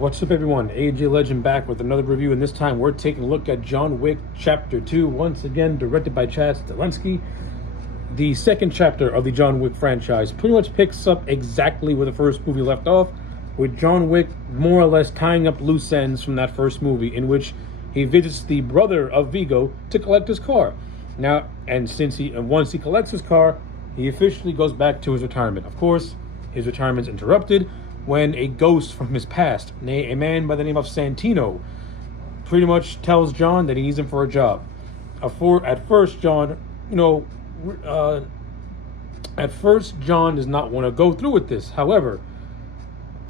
What's up, everyone? AJ Legend back with another review, and this time we're taking a look at John Wick Chapter 2, once again directed by Chad Stahelski. The second chapter of the John Wick franchise pretty much picks up exactly where the first movie left off, with John Wick more or less tying up loose ends from that first movie, in which he visits the brother of Vigo to collect his car. Now, and once he collects his car, he officially goes back to his retirement. Of course, his retirement's interrupted when a ghost from his past, a man by the name of Santino, pretty much tells John that he needs him for a job. At first, John does not want to go through with this. However,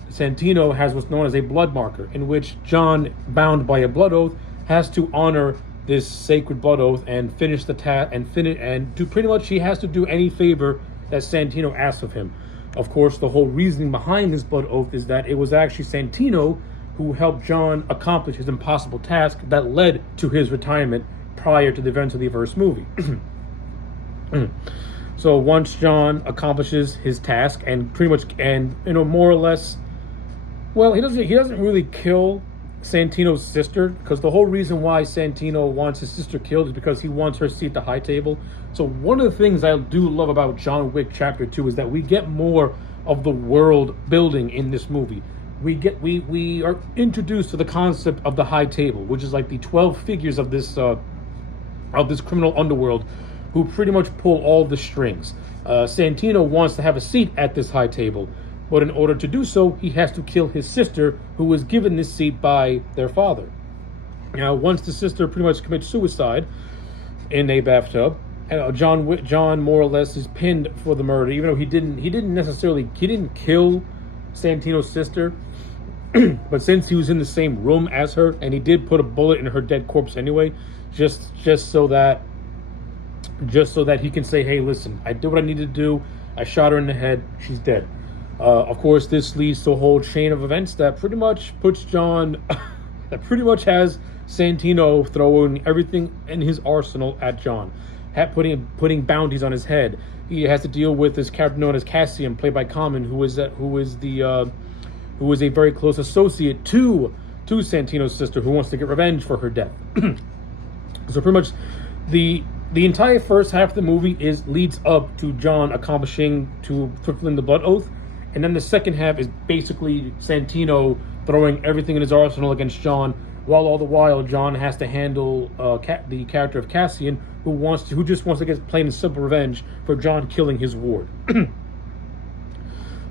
Santino has what's known as a blood marker, in which John, bound by a blood oath, has to honor this sacred blood oath and finish the task he has to do any favor that Santino asks of him. Of course, the whole reasoning behind this blood oath is that it was actually Santino who helped John accomplish his impossible task that led to his retirement prior to the events of the first movie. So once John accomplishes his task and more or less, well, he doesn't really kill Santino's sister, because the whole reason why Santino wants his sister killed is because he wants her seat at the high table. So one of the things I do love about John Wick Chapter 2 is that we get more of the world building in this movie. We are introduced to the concept of the high table, which is like the 12 figures of this criminal underworld who pretty much pull all the strings. Santino wants to have a seat at this high table, but in order to do so, he has to kill his sister, who was given this seat by their father. Now, once the sister pretty much commits suicide in a bathtub, John more or less is pinned for the murder, even though he didn't kill Santino's sister, but since he was in the same room as her, and he did put a bullet in her dead corpse anyway, just so that he can say, hey, listen, I did what I needed to do. I shot her in the head. She's dead. Of course, this leads to a whole chain of events that pretty much puts John, that pretty much has Santino throwing everything in his arsenal at John, putting bounties on his head. He has to deal with this character known as Cassian, played by Common, who is a very close associate to Santino's sister, who wants to get revenge for her death. So pretty much the entire first half of the movie leads up to John fulfilling the blood oath. And then the second half is basically Santino throwing everything in his arsenal against John, while all the while John has to handle the character of Cassian, who just wants to get plain and simple revenge for John killing his ward.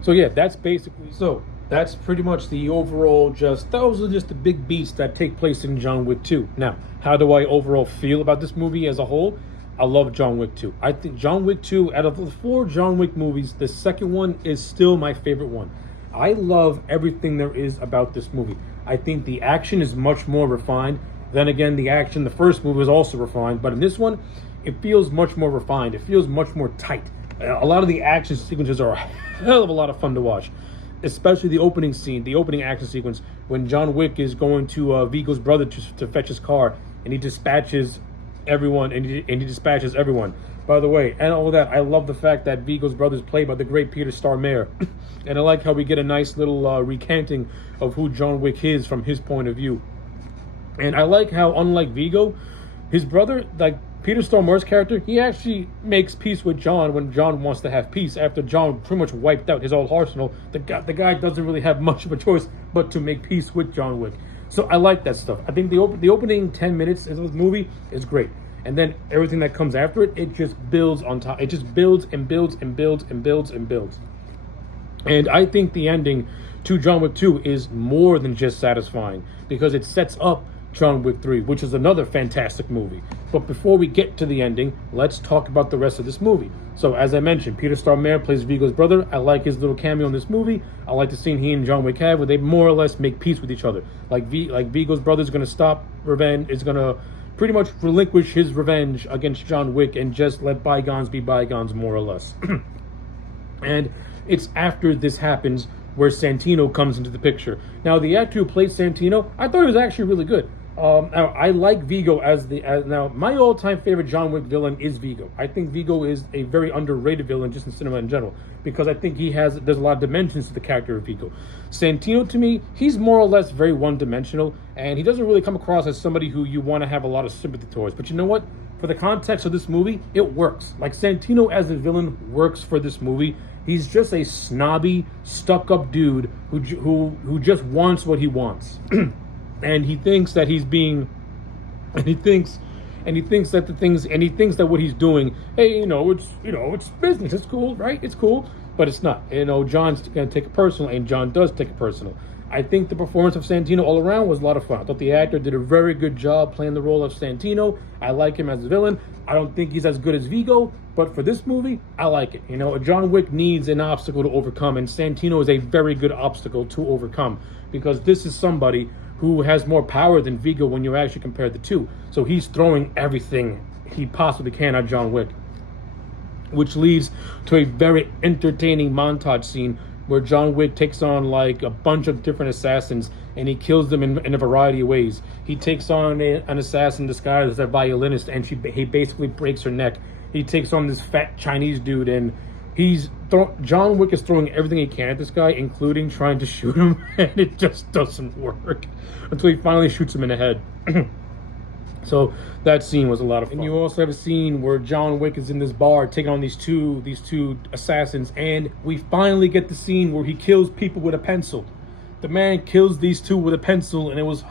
So yeah, that's pretty much the overall. Those are just the big beats that take place in John Wick 2. Now, how do I overall feel about this movie as a whole? I love John Wick 2. I think John Wick 2, out of the 4 John Wick movies, the second one is still my favorite one. I love everything there is about this movie. I think the action is much more refined. Then again, the action in the first movie was also refined, but in this one, it feels much more refined. It feels much more tight. A lot of the action sequences are a hell of a lot of fun to watch, especially the opening action sequence, when John Wick is going to Vigo's brother to fetch his car, and he dispatches everyone. By the way, and all that, I love the fact that Vigo's brother is played by the great Peter Stormare. And I like how we get a nice little recanting of who John Wick is from his point of view. And I like how, unlike Vigo, his brother, like Peter Stormare's character, he actually makes peace with John when John wants to have peace. After John pretty much wiped out his whole arsenal, the guy doesn't really have much of a choice but to make peace with John Wick. So I like that stuff. I think the opening 10 minutes of the movie is great. And then everything that comes after it, it just builds on top. It just builds and builds and builds and builds and builds. And I think the ending to John Wick 2 is more than just satisfying, because it sets up John Wick 3, which is another fantastic movie. But before we get to the ending, let's talk about the rest of this movie. So, as I mentioned, Peter Stormare plays Vigo's brother. I like his little cameo in this movie. I like the scene he and John Wick have, where they more or less make peace with each other. Like Vigo's brother is going to stop revenge, is going to pretty much relinquish his revenge against John Wick and just let bygones be bygones, more or less. And it's after this happens where Santino comes into the picture. Now, the actor who played Santino, I thought he was actually really good. Now I like Vigo as now my all-time favorite John Wick villain is Vigo. I think Vigo is a very underrated villain just in cinema in general because I think there's a lot of dimensions to the character of Vigo. Santino to me, he's more or less very one-dimensional, and he doesn't really come across as somebody who you want to have a lot of sympathy towards. But you know what? For the context of this movie, it works. Like Santino as a villain works for this movie. He's just a snobby, stuck-up dude who just wants what he wants. And he thinks that he's being, and he thinks that what he's doing, hey, it's business, it's cool, right? It's cool, but it's not. John's gonna take it personal, and John does take it personal. I think the performance of Santino all around was a lot of fun. I thought the actor did a very good job playing the role of Santino. I like him as a villain. I don't think he's as good as Vigo, but for this movie, I like it. John Wick needs an obstacle to overcome, and Santino is a very good obstacle to overcome because this is somebody who has more power than Vigo when you actually compare the two. So he's throwing everything he possibly can at John Wick, which leads to a very entertaining montage scene where John Wick takes on like a bunch of different assassins and he kills them in a variety of ways. He takes on an assassin disguised as a violinist and he basically breaks her neck. He takes on this fat Chinese dude and John Wick is throwing everything he can at this guy, including trying to shoot him, and it just doesn't work until he finally shoots him in the head. So that scene was a lot of fun. And you also have a scene where John Wick is in this bar taking on these two assassins, and we finally get the scene where he kills people with a pencil. The man kills these two with a pencil, and it was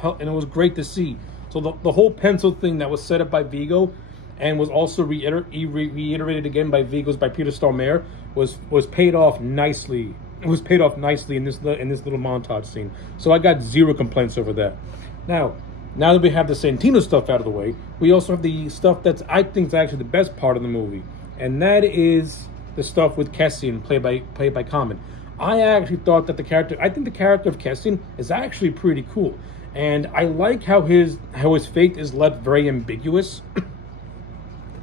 great to see. So the whole pencil thing that was set up by Vigo and was also reiterated again by Peter Stormare was paid off nicely. It was paid off nicely in this little montage scene. So I got zero complaints over that. Now that we have the Santino stuff out of the way, we also have the stuff that's I think is actually the best part of the movie, and that is the stuff with Cassian played by Common. I actually thought that the character of Cassian is actually pretty cool, and I like how his fate is left very ambiguous.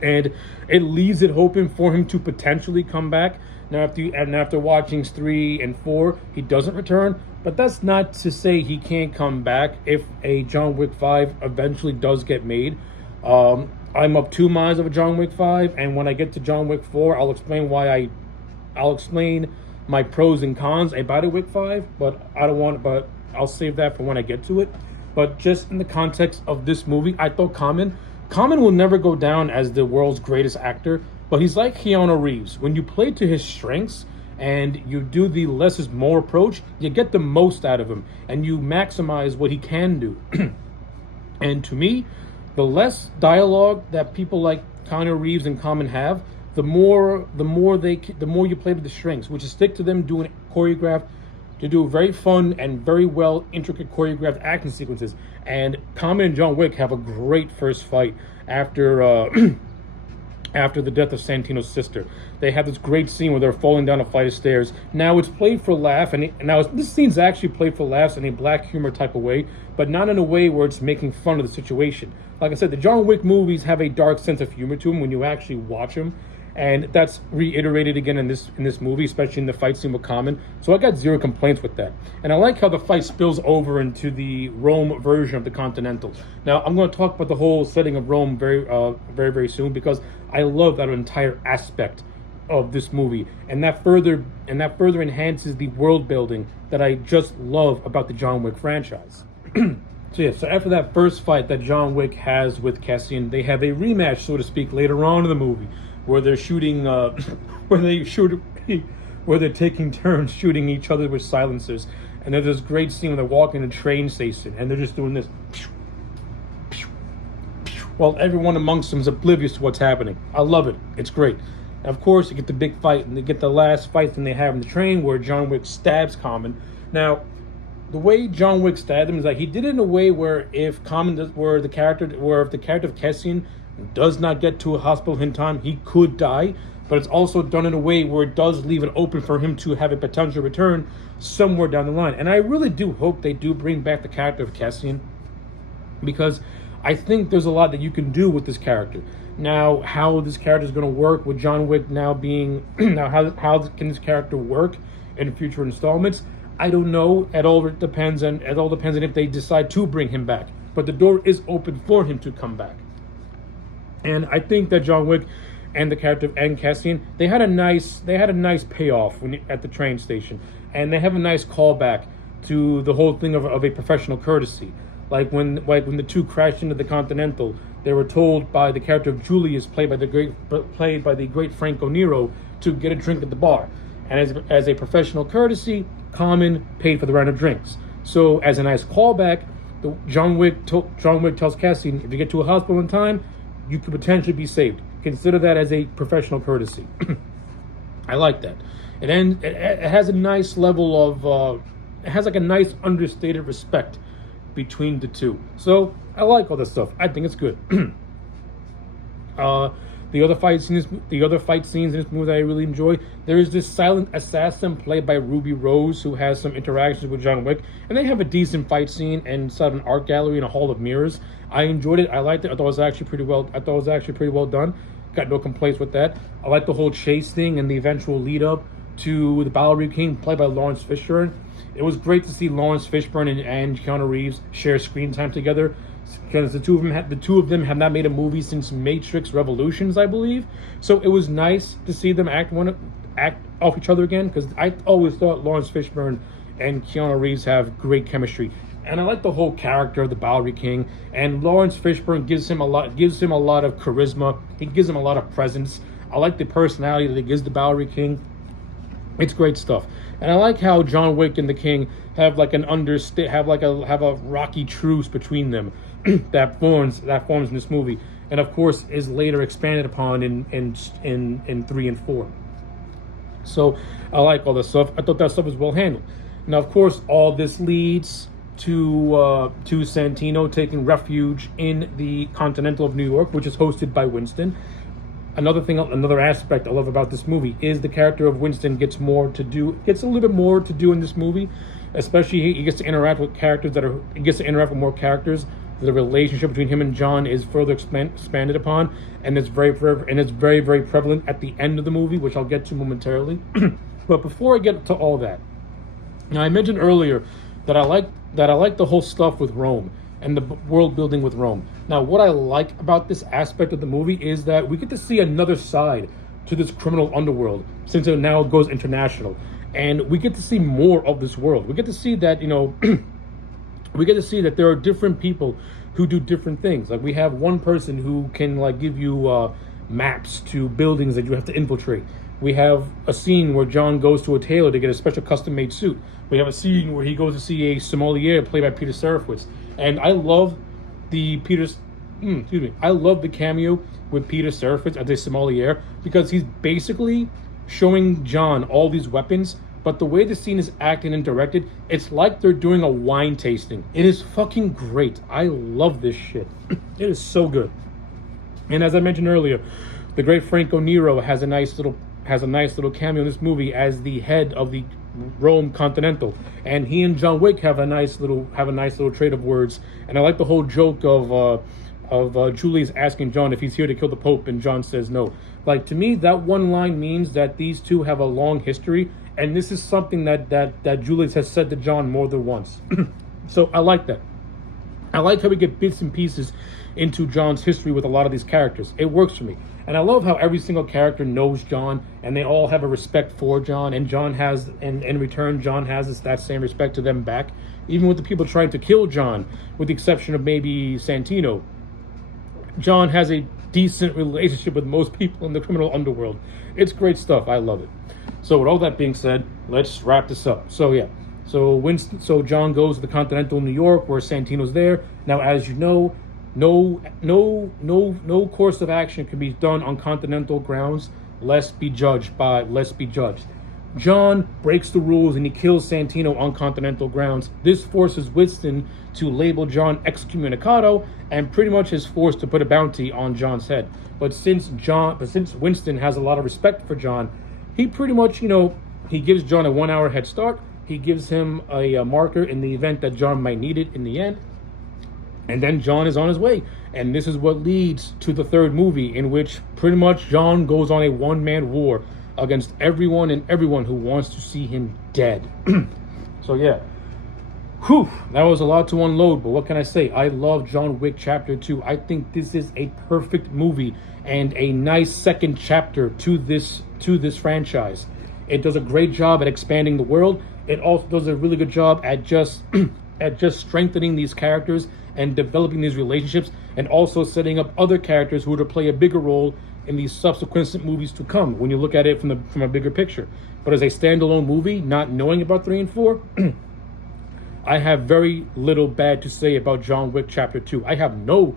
And it leaves it open for him to potentially come back. Now, after watching 3 and 4, he doesn't return. But that's not to say he can't come back if a John Wick 5 eventually does get made. I'm up 2 miles of a John Wick 5, and when I get to John Wick 4, I'll explain my pros and cons about a Wick 5. But I'll save that for when I get to it. But just in the context of this movie, I thought Common will never go down as the world's greatest actor, but he's like Keanu Reeves. When you play to his strengths and you do the less is more approach, you get the most out of him and you maximize what he can do. And to me, the less dialogue that people like Keanu Reeves and Common have, the more you play to the strengths, which is stick to them doing choreographed, to do very fun and very well intricate choreographed action sequences. And Common and John Wick have a great first fight after after the death of Santino's sister. They have this great scene where they're falling down a flight of stairs. Now it's played for laugh, this scene's actually played for laughs in a black humor type of way, but not in a way where it's making fun of the situation. Like I said, the John Wick movies have a dark sense of humor to them when you actually watch them. And that's reiterated again in this movie, especially in the fight scene with Common. So I got zero complaints with that. And I like how the fight spills over into the Rome version of the Continental. Now, I'm going to talk about the whole setting of Rome very, very soon because I love that entire aspect of this movie, and that further enhances the world building that I just love about the John Wick franchise. So after that first fight that John Wick has with Cassian, they have a rematch, so to speak, later on in the movie, where they're shooting, where they're taking turns shooting each other with silencers. And there's this great scene where they're walking a train station and they're just doing this, while everyone amongst them is oblivious to what's happening. I love it. It's great. And of course, you get the big fight, and they get the last fight that they have in the train where John Wick stabs Common. Now, the way John Wick stabbed him is like he did it in a way where if the character of Cassian does not get to a hospital in time, he could die. But it's also done in a way where it does leave it open for him to have a potential return somewhere down the line. And I really do hope they do bring back the character of Cassian, because I think there's a lot that you can do with this character. Now, how this character is going to work with John Wick now being... now, how can this character work in future installments? I don't know. It all depends on if they decide to bring him back. but the door is open for him to come back. And I think that John Wick and the character of Cassian, they had a nice payoff at the train station, and they have a nice callback to the whole thing of a professional courtesy. Like when the two crashed into the Continental, they were told by the character of Julius, played by the great Franco Nero, to get a drink at the bar. And as a professional courtesy, Carmen paid for the round of drinks. So as a nice callback, John Wick tells Cassian, if you get to a hospital in time, you could potentially be saved. Consider that as a professional courtesy. I like that. It has a nice level of, it has like a nice understated respect between the two. So I like all this stuff. I think it's good. The other fight scenes in this movie that I really enjoy. There is this silent assassin played by Ruby Rose who has some interactions with John Wick, and they have a decent fight scene and sort of an art gallery and a hall of mirrors. I enjoyed it. I liked it. I thought it was actually pretty well done. Got no complaints with that. I like the whole chase thing and the eventual lead up to the Bowery King, played by Lawrence Fishburne. It was great to see Lawrence Fishburne and Keanu Reeves share screen time together, because the two of them have not made a movie since Matrix Revolutions, I believe. So it was nice to see them act off each other again, because I always thought Lawrence Fishburne and Keanu Reeves have great chemistry. And I like the whole character of the Bowery King, and Lawrence Fishburne gives him a lot of charisma. He gives him a lot of presence. I like the personality that he gives the Bowery King. It's great stuff. And I like how John Wick and the King have like a rocky truce between them that forms in this movie, and of course is later expanded upon in 3 and 4. So I like all this stuff. I thought that stuff was well handled. Now, of course, all this leads to Santino taking refuge in the Continental of New York, which is hosted by Winston. Another aspect I love about this movie is the character of Winston gets a little bit more to do in this movie. Especially he gets to interact with more characters. The relationship between him and John is further expanded upon, and it's very prevalent at the end of the movie, which I'll get to momentarily. But before I get to all that, now I mentioned earlier that I like the whole stuff with Rome and the world building with Rome. Now, what I like about this aspect of the movie is that we get to see another side to this criminal underworld, since it now goes international, and we get to see more of this world. We get to see that, we get to see that there are different people who do different things. Like, we have one person who can give you maps to buildings that you have to infiltrate. We have a scene where John goes to a tailor to get a special custom-made suit. We have a scene where he goes to see a sommelier played by Peter Serafinowicz. And I love the cameo with Peter Serafinowicz as a sommelier, because he's basically showing John all these weapons, but the way the scene is acted and directed, it's like they're doing a wine tasting. It is fucking great. I love this shit. It is so good. And as I mentioned earlier, the great Franco Nero has a nice little cameo in this movie as the head of the Rome Continental, and he and John Wick have a nice little trade of words. And I like the whole joke of Julius asking John if he's here to kill the Pope, and John says no. Like, to me, that one line means that these two have a long history, and this is something that Julius has said to John more than once. So I like that. I like how we get bits and pieces into John's history with a lot of these characters. It works for me. And I love how every single character knows John, and they all have a respect for John, and in return, John has that same respect to them back. Even with the people trying to kill John, with the exception of maybe Santino, John has a decent relationship with most people in the criminal underworld. It's great stuff. I love it. So with all that being said, let's wrap this up. So John goes to the Continental New York, where Santino's there. Now, as you know, no course of action can be done on Continental grounds lest be judged. John breaks the rules and he kills Santino on Continental grounds. This forces Winston to label John excommunicado, and pretty much is forced to put a bounty on John's head. But since Winston has a lot of respect for John, he pretty much, he gives John a 1 hour head start. He gives him a marker in the event that John might need it in the end. And then John is on his way. And this is what leads to the third movie, in which pretty much John goes on a one-man war against everyone who wants to see him dead. So yeah. Whew, that was a lot to unload, but what can I say? I love John Wick Chapter 2. I think this is a perfect movie and a nice second chapter to this franchise. It does a great job at expanding the world. It also does a really good job at just at just strengthening these characters and developing these relationships, and also setting up other characters who are to play a bigger role in these subsequent movies to come when you look at it from a bigger picture. But as a standalone movie, not knowing about 3 and 4, I have very little bad to say about John Wick Chapter 2. I have no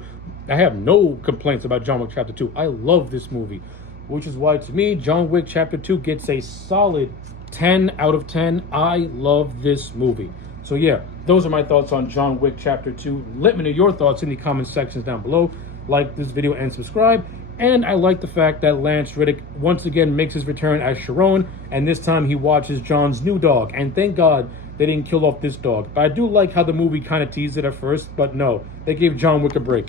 complaints about John Wick Chapter 2. I love this movie, which is why to me John Wick Chapter 2 gets a solid 10 out of 10. I love this movie. So yeah, those are my thoughts on John Wick Chapter 2. Let me know your thoughts in the comment sections down below. Like this video and subscribe. And I like the fact that Lance Reddick once again makes his return as Sharon, and this time he watches John's new dog. And thank God they didn't kill off this dog. But I do like how the movie kind of teased it at first, but no, they gave John Wick a break.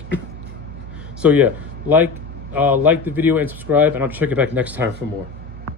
So yeah, like the video and subscribe, and I'll check it back next time for more.